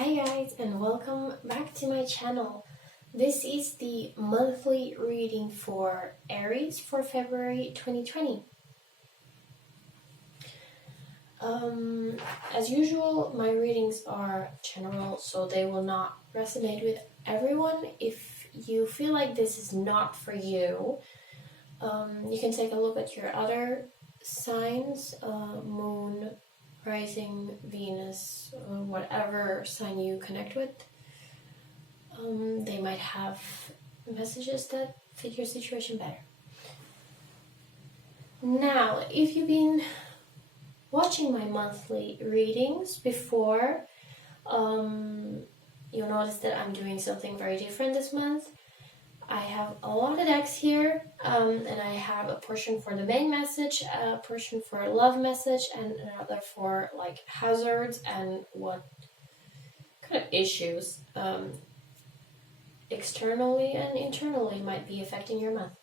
Hi guys, and welcome back to my channel. This is the monthly reading for Aries for February 2020. As usual, my readings are general, so they will not resonate with everyone. If you feel like this is not for you, you can take a look at your other signs, moon, rising, Venus, whatever sign you connect with. They might have messages that fit your situation better. Now, if you've been watching my monthly readings before, you'll notice that I'm doing something very different this month. I have a lot of decks here, and I have a portion for the main message, a portion for a love message, and another for like hazards and what kind of issues externally and internally might be affecting your month.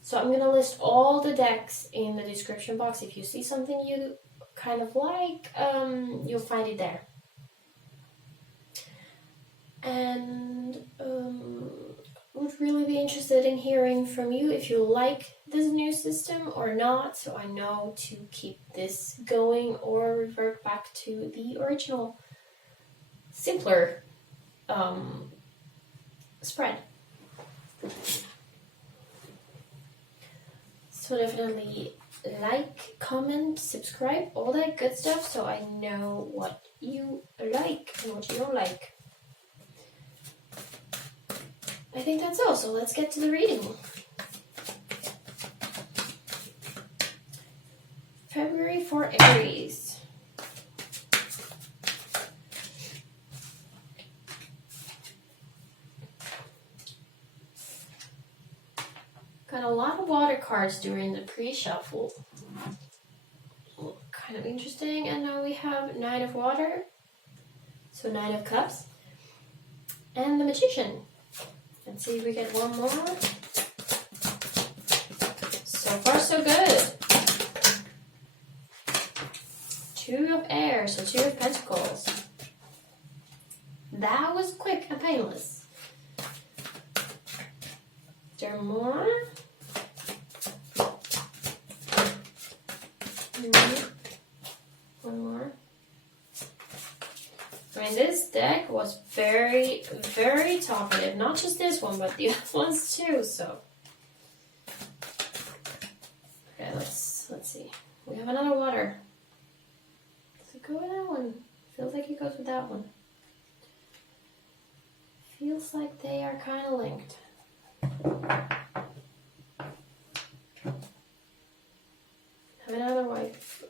So I'm going to list all the decks in the description box. If you see something you kind of like, you'll find it there. And would really be interested in hearing from you if you like this new system or not, so I know to keep this going or revert back to the original, simpler spread. So definitely like, comment, subscribe, all that good stuff, so I know what you like and what you don't like. I think that's all, so let's get to the reading. February for Aries. Got a lot of water cards during the pre-shuffle. Kind of interesting. And now we have Nine of Water. So Nine of Cups. And the Magician. Let's see if we get one more. So far, so good. Two of Air, so Two of Pentacles. That was quick and painless. Is there more? One more. I mean, this deck was very, very talkative. Not just this one, but the other ones too, so. Okay, let's see. We have another water. Does it go with that one? Feels like it goes with that one. Feels like they are kind of linked. Have another wife,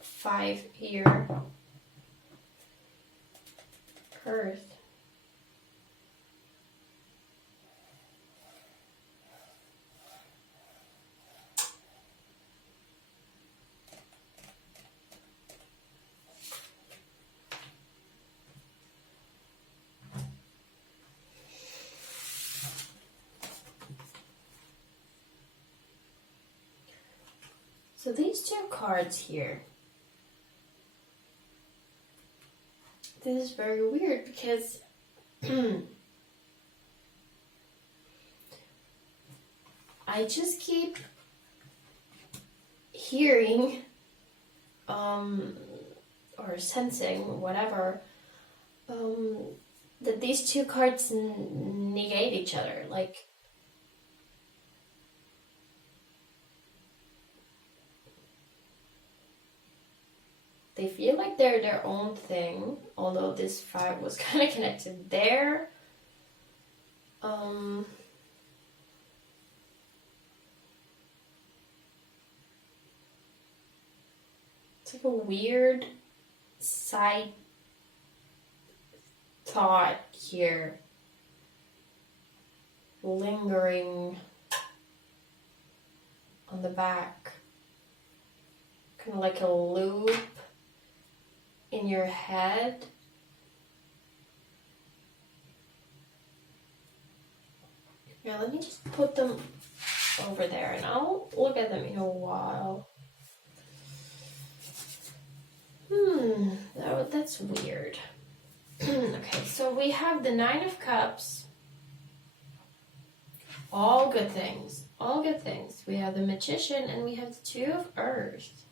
5 here. Earth. So these two cards here, this is very weird because I just keep hearing or sensing, whatever, that these two cards negate each other. Like, they feel like they're their own thing, although this 5 was kind of connected there. It's like a weird side thought here, lingering on the back, kind of like a loop in your head. Yeah, let me just put them over there and I'll look at them in a while. That's weird. Okay, so we have the Nine of Cups. All good things. All good things. We have the Magician and we have the Two of Earth.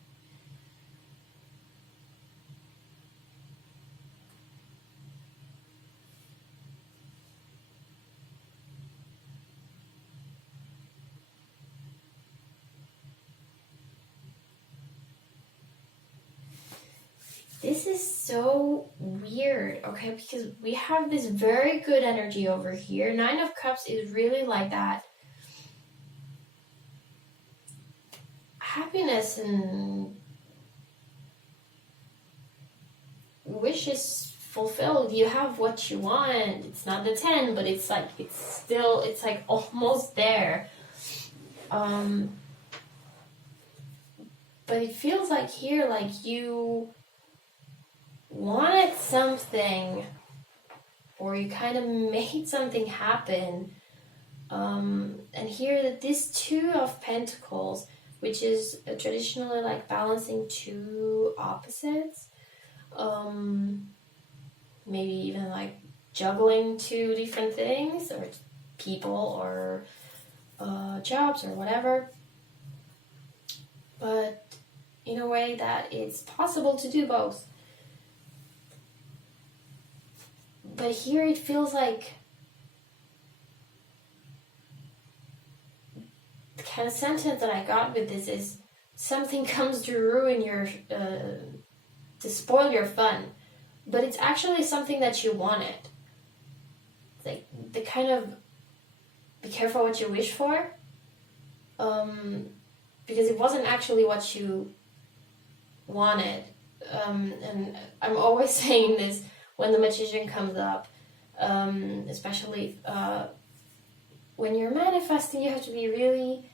This is so weird, okay, because we have this very good energy over here. Nine of Cups is really like that happiness and wishes fulfilled. You have what you want. It's not the 10, but it's like, it's like almost there. But it feels like here, like you wanted something, or you kind of made something happen. And here that this Two of Pentacles, which is traditionally like balancing two opposites, maybe even like juggling two different things, or people, or jobs, or whatever, but in a way that it's possible to do both. But here it feels like the kind of sentence that I got with this is something comes to ruin your, to spoil your fun. But it's actually something that you wanted. It's like the kind of, be careful what you wish for. Because it wasn't actually what you wanted. And I'm always saying this when the Magician comes up, especially when you're manifesting, you have to be really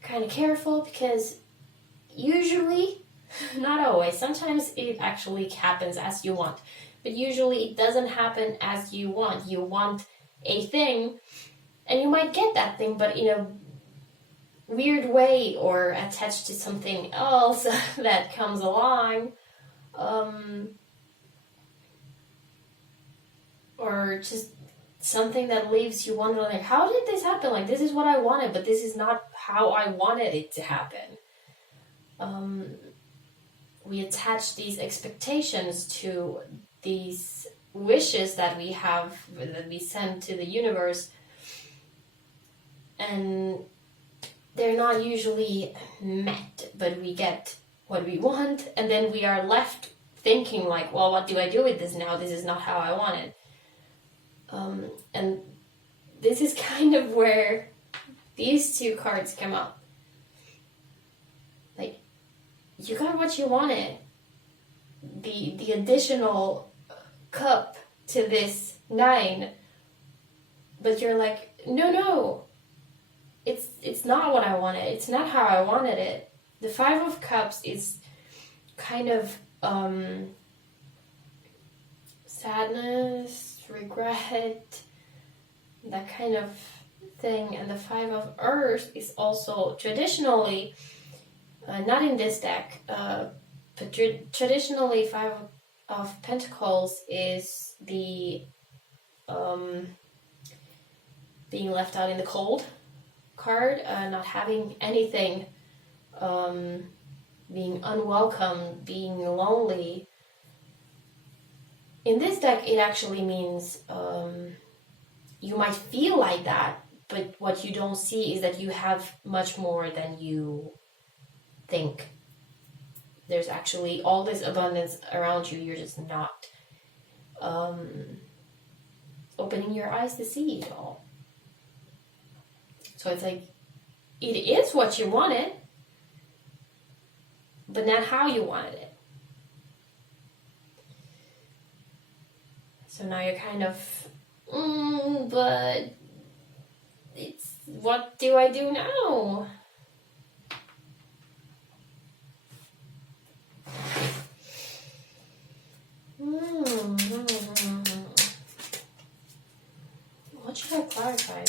kind of careful, because usually, not always, sometimes it actually happens as you want, but usually it doesn't happen as you want. You want a thing, and you might get that thing, but in a weird way, or attached to something else that comes along, or just something that leaves you wondering, like, how did this happen? Like, this is what I wanted, but this is not how I wanted it to happen. We attach these expectations to these wishes that we have, that we send to the universe, and they're not usually met, but we get what we want, and then we are left thinking like, well, what do I do with this now? This is not how I want it. And this is kind of where these two cards come up. Like, you got what you wanted. The additional cup to this 9, but you're like, no, it's not what I wanted. It's not how I wanted it. The 5 of Cups is kind of sadness, regret, that kind of thing. And the 5 of Earth is also traditionally, not in this deck, but traditionally 5 of Pentacles is the being left out in the cold card, not having anything, being unwelcome, being lonely. In this deck, it actually means you might feel like that, but what you don't see is that you have much more than you think. There's actually all this abundance around you. You're just not opening your eyes to see it all. So it's like, it is what you wanted, but not how you wanted it. So now you're kind of, but it's, what do I do now? What should I clarify?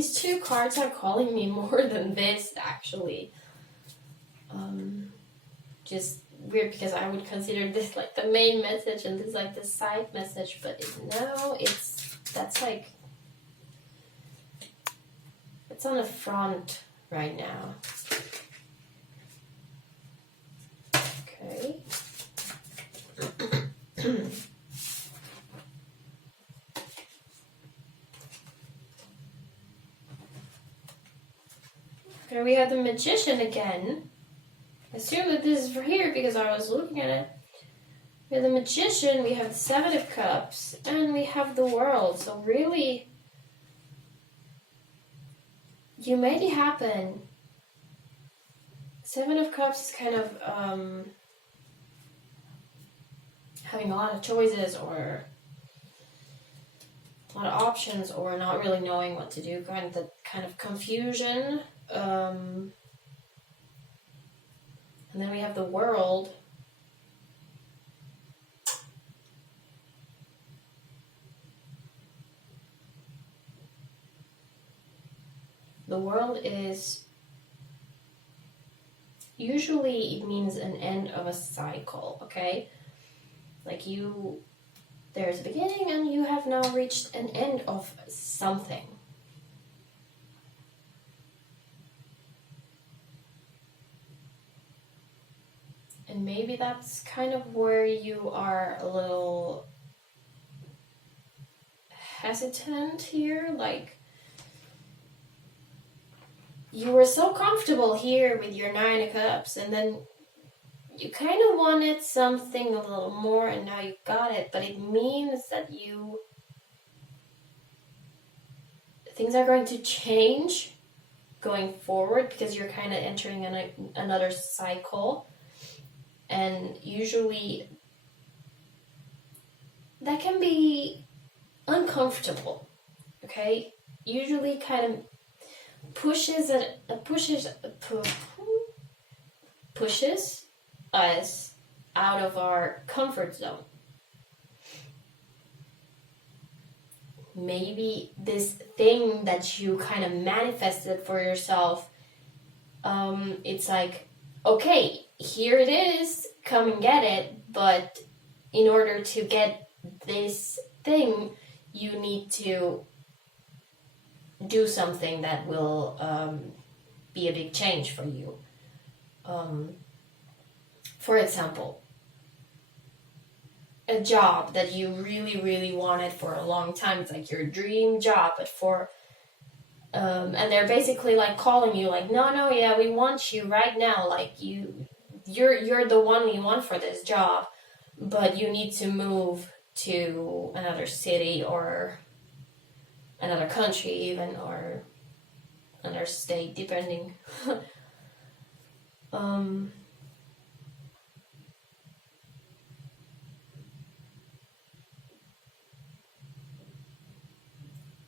these two cards are calling me more than this, actually. Just weird, because I would consider this like the main message and this like the side message, but no, that's like, it's on the front right now. Okay. Okay, we have the Magician again. I assume that this is for here because I was looking at it. We have the Magician, we have the Seven of Cups, and we have the World. So really, you made it happen. Seven of Cups is kind of having a lot of choices or a lot of options, or not really knowing what to do, kind of confusion. And then we have the World. The World is usually, it means an end of a cycle, okay? Like there's a beginning and you have now reached an end of something. And maybe that's kind of where you are a little hesitant here, like you were so comfortable here with your Nine of Cups, and then you kind of wanted something a little more, and now you got it, but it means that things are going to change going forward, because you're kind of entering another cycle, and usually that can be uncomfortable, okay? Usually kind of pushes us out of our comfort zone. Maybe this thing that you kind of manifested for yourself, it's like, okay, here it is, come and get it, but in order to get this thing, you need to do something that will be a big change for you. For example, a job that you really, really wanted for a long time. It's like your dream job, but and they're basically like calling you like, no, yeah, we want you right now. Like you're the one we want for this job, but you need to move to another city or another country even, or another state, depending.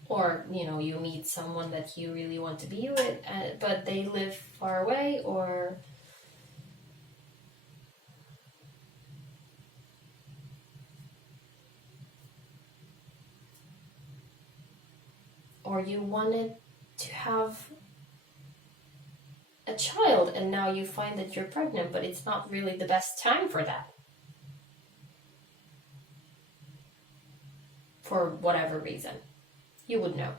Or, you meet someone that you really want to be with, but they live far away, or you wanted to have a child and now you find that you're pregnant, but it's not really the best time for that. For whatever reason. You would know.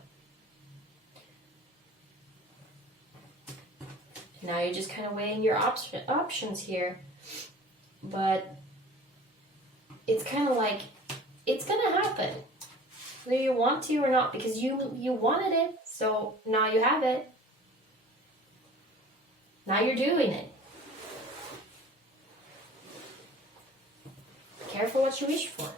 Now you're just kind of weighing your options here. But it's kind of like, it's going to happen. Whether you want to or not, because you wanted it, so now you have it. Now you're doing it. Careful what you wish for.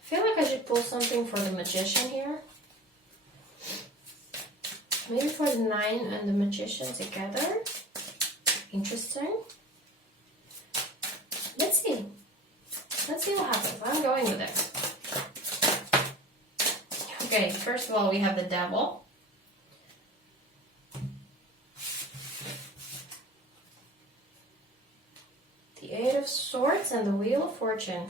I feel like I should pull something for the Magician here. Maybe for the Nine and the Magician together. Interesting. Let's see. Let's see what happens. I'm going with it. Okay, first of all, we have the Devil. The Eight of Swords and the Wheel of Fortune.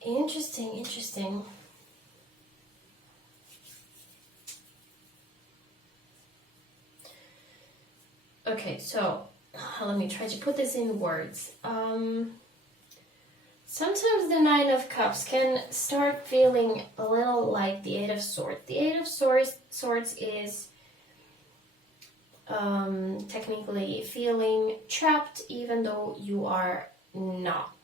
Interesting, interesting. Okay, so let me try to put this in words. Sometimes the Nine of Cups can start feeling a little like the Eight of Swords. The Eight of Swords is technically feeling trapped even though you are not.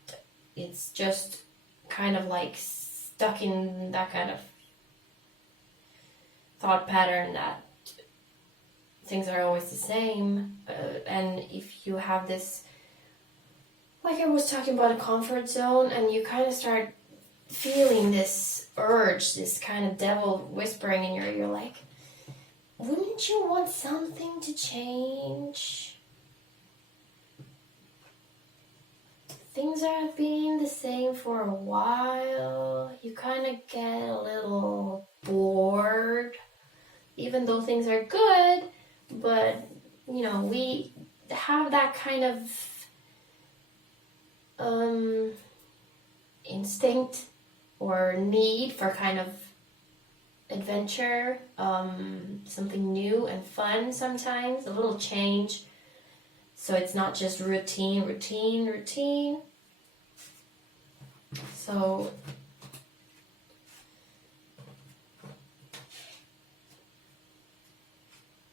It's just kind of like stuck in that kind of thought pattern that things are always the same, and if you have this, like I was talking about, a comfort zone, and you kind of start feeling this urge, this kind of devil whispering in your ear, like, wouldn't you want something to change? Things have been the same for a while. You kind of get a little bored, even though things are good. But, you know, we have that kind of instinct or need for kind of adventure, something new and fun sometimes, a little change. So it's not just routine. So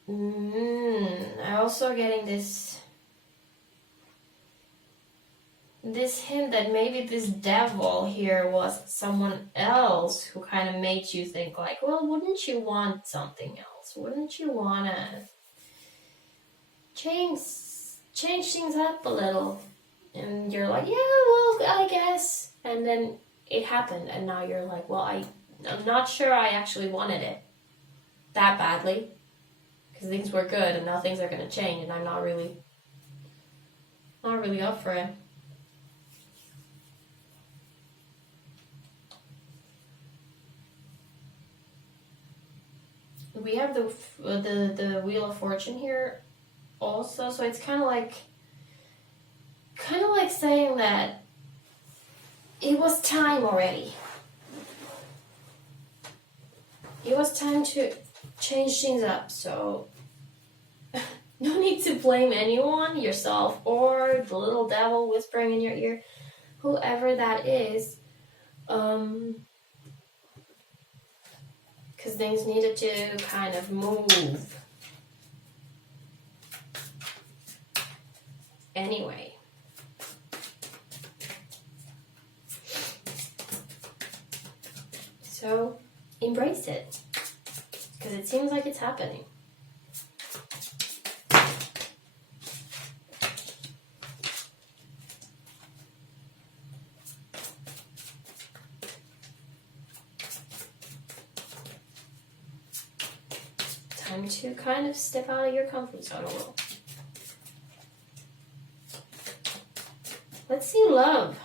I'm also getting this hint that maybe this devil here was someone else who kind of made you think like, well, wouldn't you want something else? Wouldn't you want to change things up a little? And you're like, yeah, well, I guess. And then it happened, and now you're like, well, I'm not sure I actually wanted it that badly. Things were good, and now things are going to change, and I'm not really up for it. We have the Wheel of Fortune here also, so it's kind of like saying that it was time already. It was time to change things up, so no need to blame anyone, yourself or the little devil whispering in your ear, whoever that is, because things needed to kind of move. Anyway. So, embrace it, because it seems like it's happening. Time to kind of step out of your comfort zone a little. Let's see love.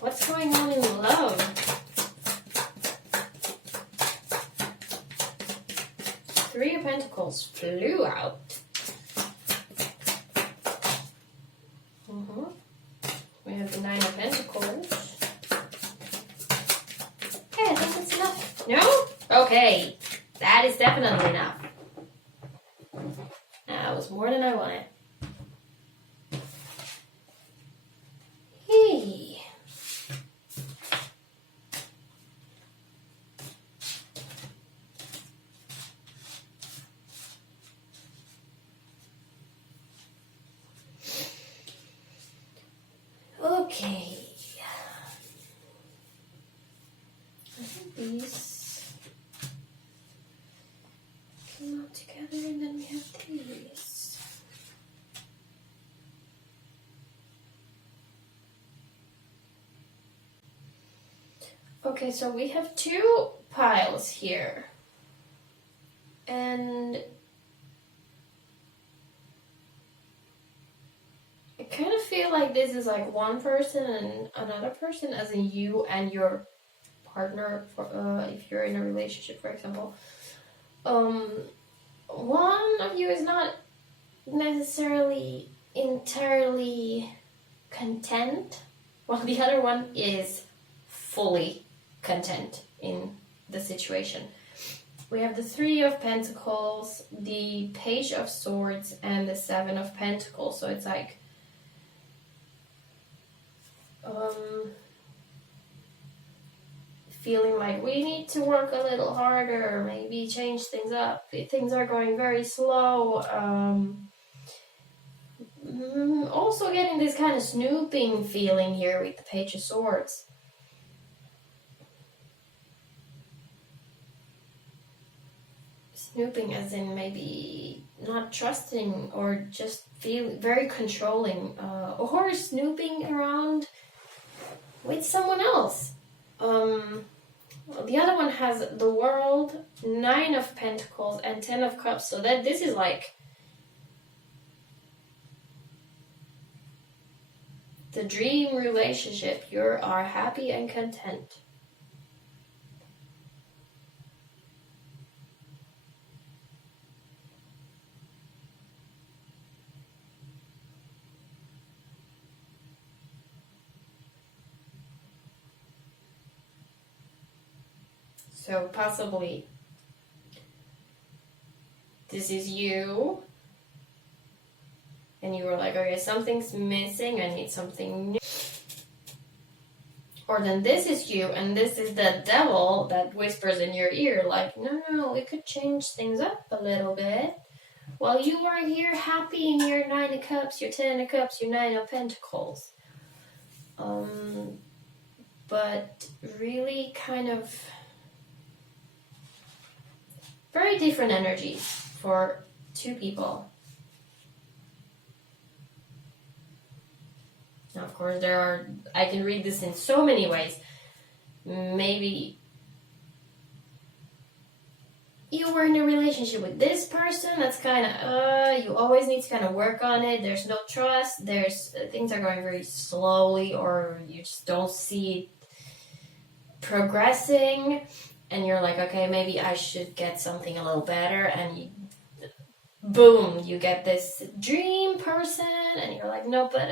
What's going on in love? Three of Pentacles flew out. We have the Nine of Pentacles. Okay, I think that's enough. No? Okay. That is definitely enough. That was more than I wanted. Hey. Okay. I think these came out together, and then we have these. Okay, so we have two piles here. And I kind of feel like this is like one person and another person, as in you and your partner, if you're in a relationship, for example. One of you is not necessarily entirely content, while the other one is fully content in the situation. We have the Three of Pentacles, the Page of Swords, and the Seven of Pentacles. So it's like feeling like we need to work a little harder, maybe change things up. Things are going very slow. Also getting this kind of snooping feeling here with the Page of Swords. Snooping as in maybe not trusting or just feel very controlling, or snooping around with someone else. The other one has the World, Nine of Pentacles, and Ten of Cups. So that this is like the dream relationship. You are happy and content. So possibly this is you, and you were like, okay, something's missing, I need something new. Or then this is you, and this is the devil that whispers in your ear, like, no, we could change things up a little bit. While you are here happy in your Nine of Cups, your Ten of Cups, your Nine of Pentacles. But really kind of very different energies for two people. Now, of course, I can read this in so many ways. Maybe you were in a relationship with this person that's kind of, you always need to kind of work on it. There's no trust. Things are going very slowly, or you just don't see it progressing. And you're like, okay, maybe I should get something a little better. And boom, you get this dream person. And you're like, no, but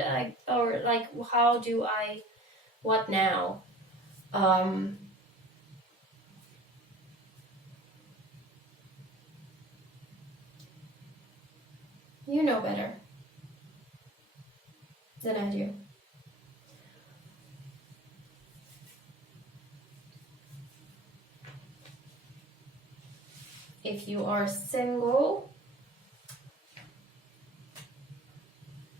how do I, what now? You know better than I do. If you are single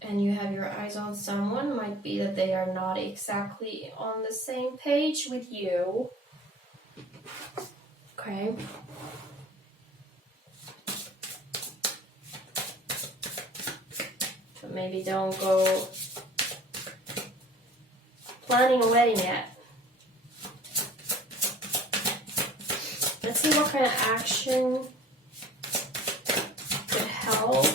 and you have your eyes on someone, might be that they are not exactly on the same page with you. Okay. So maybe don't go planning a wedding yet. Let's see what kind of action could help.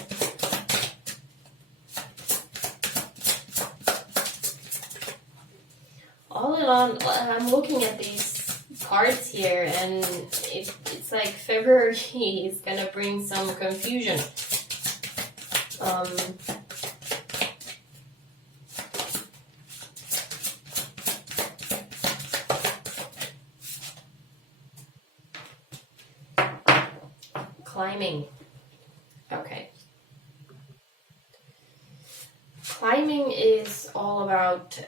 All in all, I'm looking at these cards here, and it's like February is gonna bring some confusion. Climbing. Okay. Climbing is all about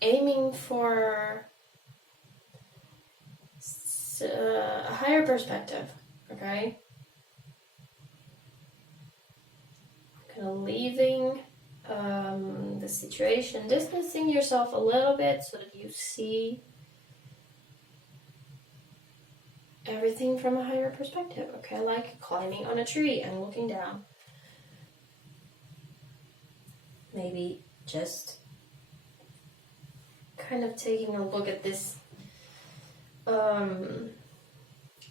aiming for a higher perspective, okay? Kind of leaving the situation, distancing yourself a little bit so that you see everything from a higher perspective, okay? Like climbing on a tree and looking down. Maybe just kind of taking a look at this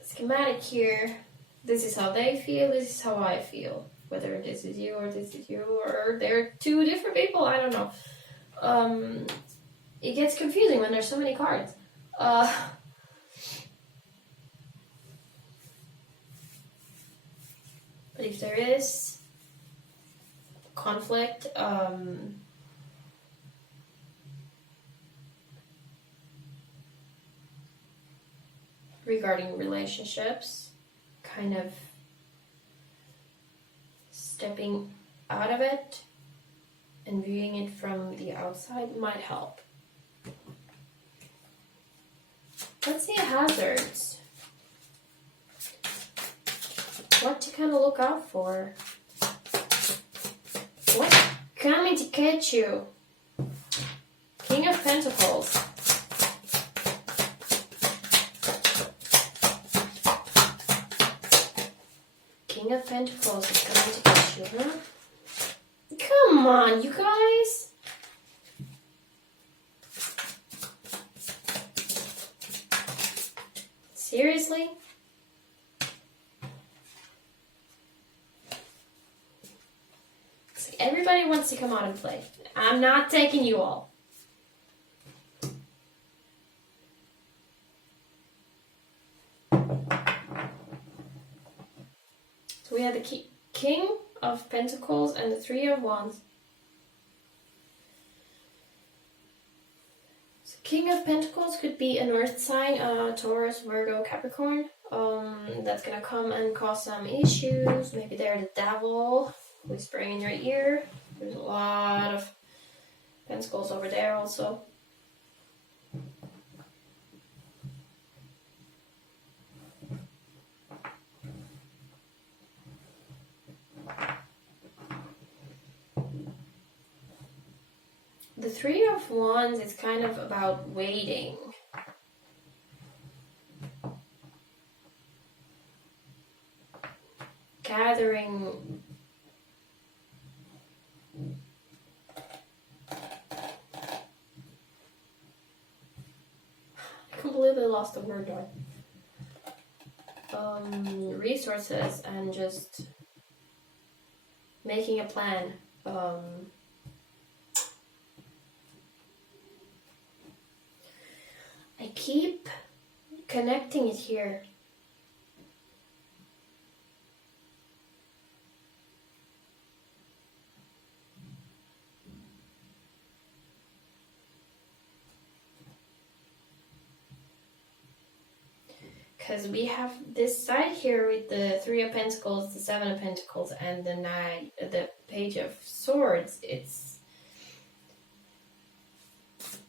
schematic here. This is how they feel, this is how I feel. whether this is you or this is you, or they're two different people, I don't know. It gets confusing when there's so many cards. But if there is conflict, regarding relationships, kind of stepping out of it and viewing it from the outside might help. Let's see hazards. What to kind of look out for. What's coming to catch you? King of Pentacles. King of Pentacles is coming to catch you, huh? Come on, you guys. Seriously? It's like everybody wants to come out and play. I'm not taking you all. So we have the King of Pentacles and the Three of Wands. So King of Pentacles could be an earth sign, Taurus, Virgo, Capricorn. That's gonna come and cause some issues. Maybe they're the devil whispering in your ear. There's a lot of Pentacles over there also. The Three of Wands is kind of about waiting. Gathering. I completely lost the word there. Resources and just making a plan. I keep connecting it here. Because we have this side here with the Three of Pentacles, the Seven of Pentacles, and the Page of Swords. It's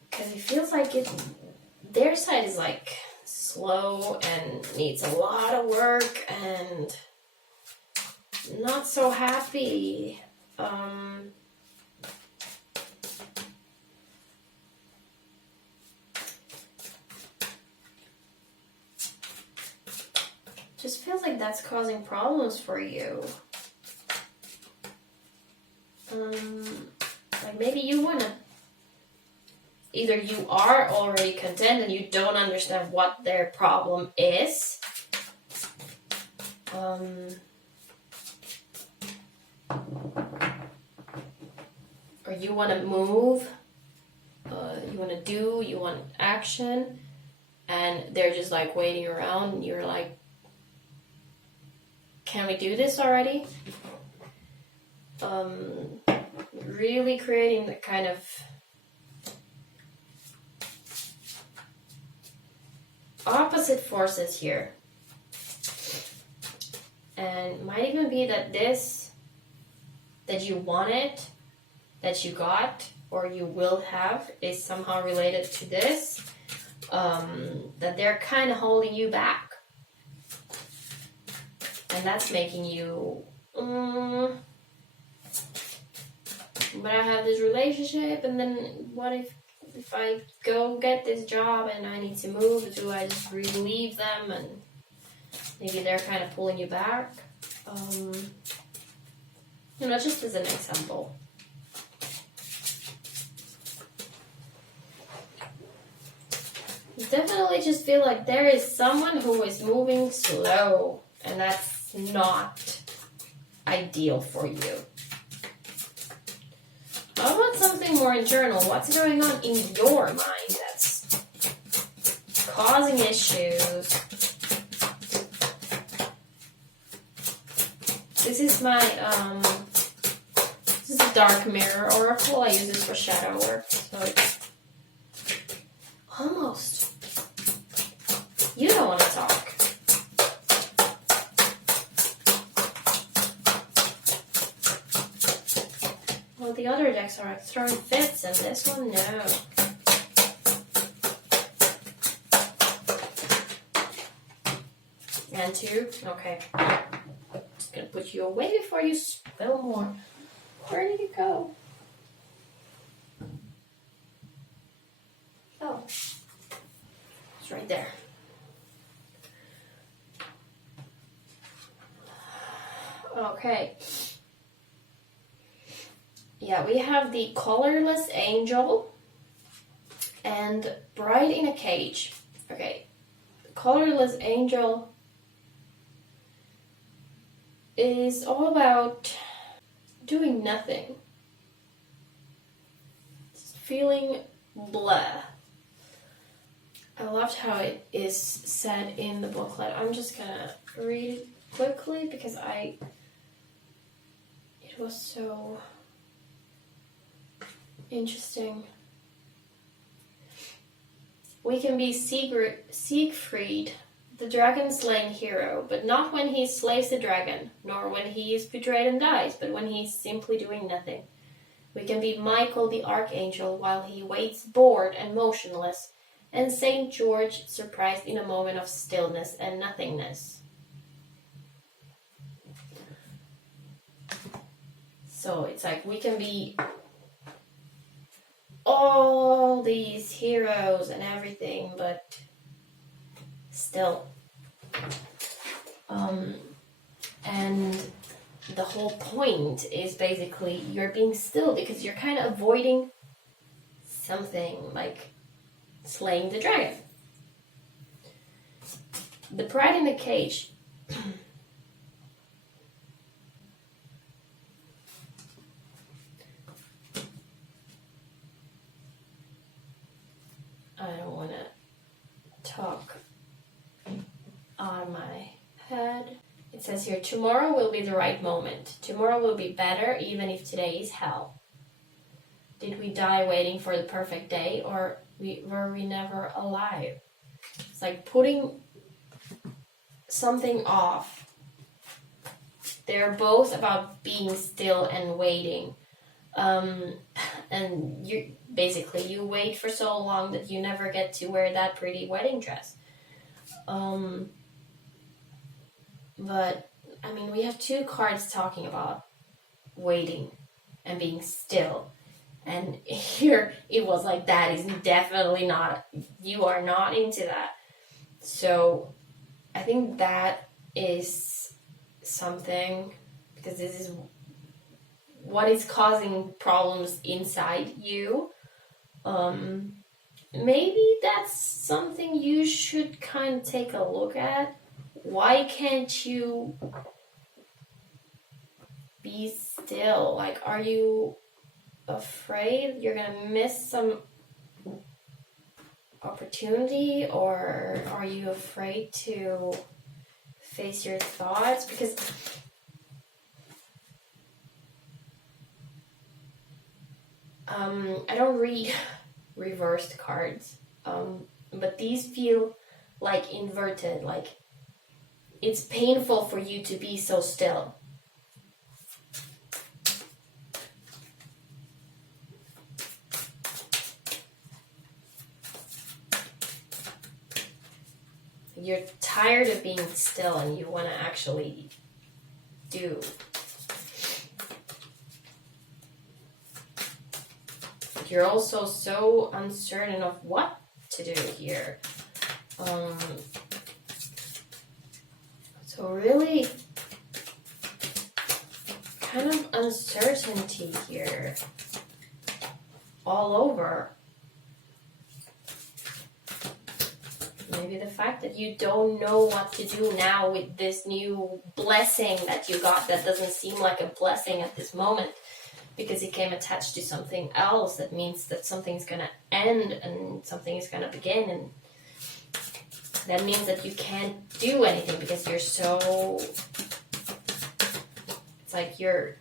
because it feels like their side is like slow and needs a lot of work and not so happy. Just feels like that's causing problems for you. Like maybe you want to, either you are already content and you don't understand what their problem is. Or you want to move, you want to do, you want action, and they're just like waiting around and you're like, can we do this already? Really creating the kind of opposite forces here. And might even be that that you wanted, that you got, or you will have is somehow related to this, that they're kind of holding you back. And that's making you, but I have this relationship, and then what if I go get this job and I need to move? Do I just relieve them? And maybe they're kind of pulling you back. Just as an example. Definitely just feel like there is someone who is moving slow, and that's not ideal for you. How about something more internal? What's going on in your mind that's causing issues? This is my, this is a dark mirror oracle. I use this for shadow work, so it's almost, you don't want to talk. Well, the other decks are like throwing fits, and this one, no. And 2, okay. Just gonna put you away before you spill more. Where did you go? Oh, it's right there. Okay. Yeah, we have the colorless angel and bride in a cage. Okay, the colorless angel is all about doing nothing. Just feeling blah. I loved how it is said in the booklet. I'm just gonna read it quickly because it was so interesting. We can be Siegfried, the dragon-slaying hero, but not when he slays the dragon, nor when he is betrayed and dies, but when he is simply doing nothing. We can be Michael the archangel while he waits bored and motionless, and Saint George surprised in a moment of stillness and nothingness. So it's like we can be all these heroes and everything, but still. And the whole point is basically you're being still because you're kind of avoiding something like slaying the dragon. The bride in the cage. I don't want to talk on my head. It says here, tomorrow will be the right moment. Tomorrow will be better even if today is hell. Did we die waiting for the perfect day, or were we never alive? It's like putting something off. They're both about being still and waiting. And you wait for so long that you never get to wear that pretty wedding dress. But I mean, we have 2 cards talking about waiting and being still, and here it was like that is definitely not, you are not into that. So I think that is something, because this is what is causing problems inside you. Maybe that's something you should kind of take a look at. Why can't you be still? Like, are you afraid you're gonna miss some opportunity, or are you afraid to face your thoughts? Because I don't read reversed cards, but these feel like inverted, like it's painful for you to be so still. You're tired of being still and you want to actually do. But you're also so uncertain of what to do here. So really kind of uncertainty here all over. Maybe the fact that you don't know what to do now with this new blessing that you got that doesn't seem like a blessing at this moment because it came attached to something else. That means that something's going to end and something is going to begin, and that means that you can't do anything because you're so... It's like you're...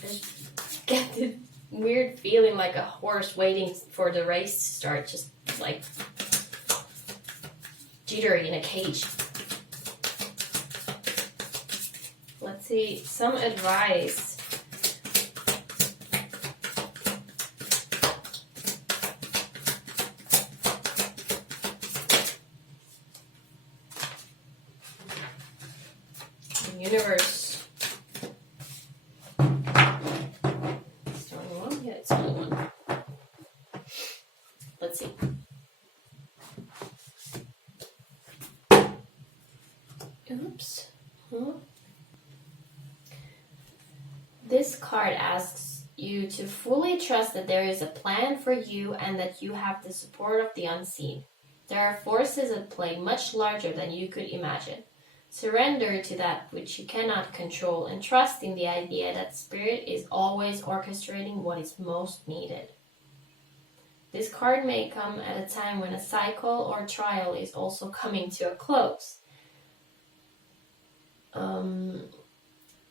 Just get the weird feeling like a horse waiting for the race to start, just like jittery in a cage. Let's see, some advice. The universe. It's the only one? Yeah, it's the only one. Let's see. Oops. Huh? This card asks you to fully trust that there is a plan for you and that you have the support of the unseen. There are forces at play much larger than you could imagine. Surrender to that which you cannot control and trust in the idea that Spirit is always orchestrating what is most needed. This card may come at a time when a cycle or trial is also coming to a close.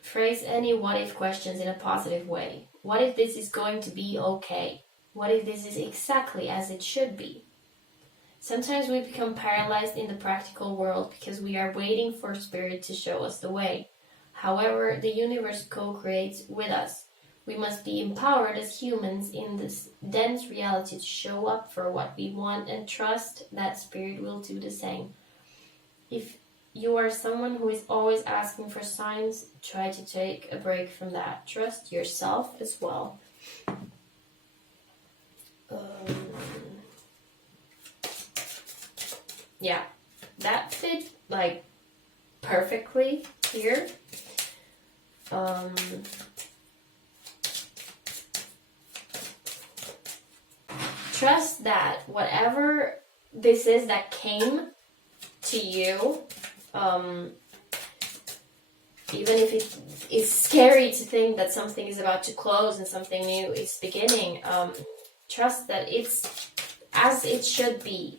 Phrase any what-if questions in a positive way. What if this is going to be okay? What if this is exactly as it should be? Sometimes we become paralyzed in the practical world because we are waiting for Spirit to show us the way. However, the universe co-creates with us. We must be empowered as humans in this dense reality to show up for what we want and trust that Spirit will do the same. If you are someone who is always asking for signs, try to take a break from that. Trust yourself as well. Yeah, that fit like perfectly here. Trust that whatever this is that came to you, even if it is scary to think that something is about to close and something new is beginning, trust that it's as it should be.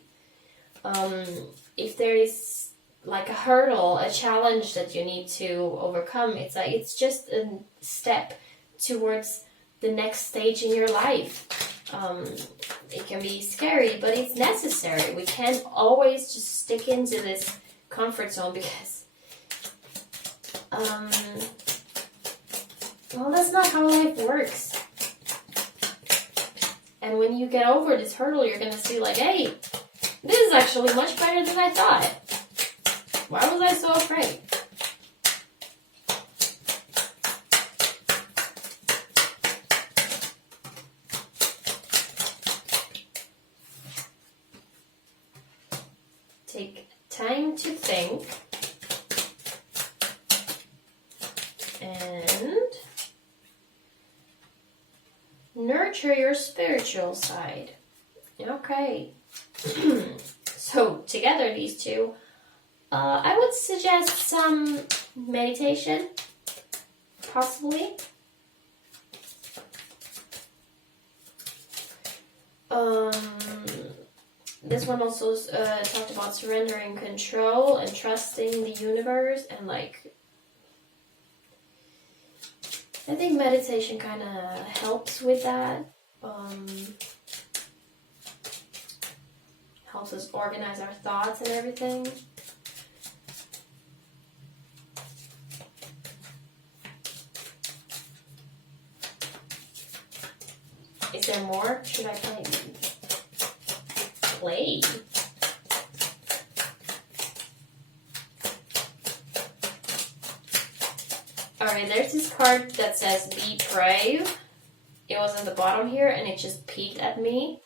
If there is like a hurdle, a challenge that you need to overcome, it's like it's just a step towards the next stage in your life. It can be scary, but it's necessary. We can't always just stick into this comfort zone because well, that's not how life works. And when you get over this hurdle, you're gonna see like, hey, this is actually much better than I thought. Why was I so afraid? Take time to think and nurture your spiritual side. Okay. So together, these two, I would suggest some meditation, possibly. This one also talked about surrendering control and trusting the universe, and like, I think meditation kind of helps with that. Helps us organize our thoughts and everything. Is there more? Should I play? Alright, there's this card that says be brave. It was at the bottom here and it just peeked at me.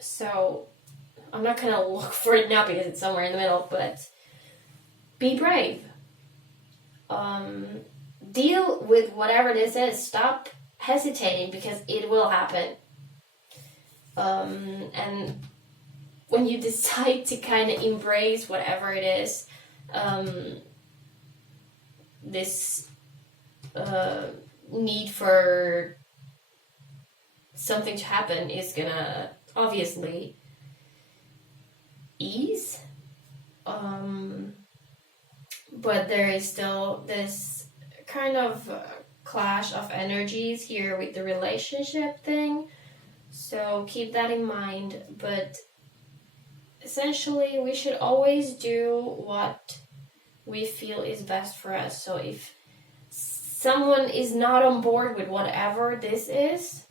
So I'm not gonna look for it now because it's somewhere in the middle, but be brave. Deal with whatever this is. Stop hesitating, because it will happen. And when you decide to kind of embrace whatever it is, this need for something to happen is gonna obviously ease. But there is still this kind of clash of energies here with the relationship thing. So keep that in mind. But essentially, we should always do what we feel is best for us. So if someone is not on board with whatever this is,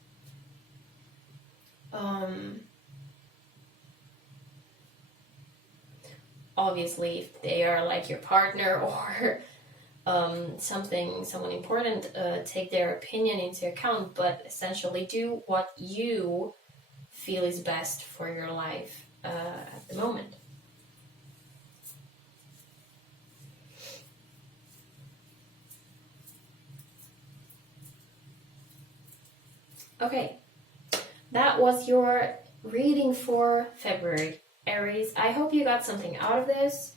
obviously if they are like your partner or someone important, take their opinion into account, but essentially do what you feel is best for your life at the moment. Okay, that was your reading for February, Aries. I hope you got something out of this.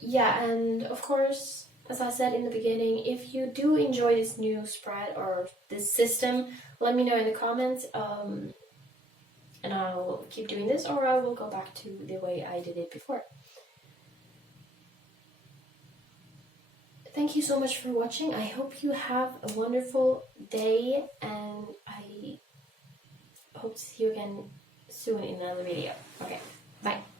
Yeah, and of course, as I said in the beginning, if you do enjoy this new spread or this system, let me know in the comments, and I'll keep doing this, or I will go back to the way I did it before. Thank you so much for watching. I hope you have a wonderful day, and I hope to see you again soon in another video. Okay, bye.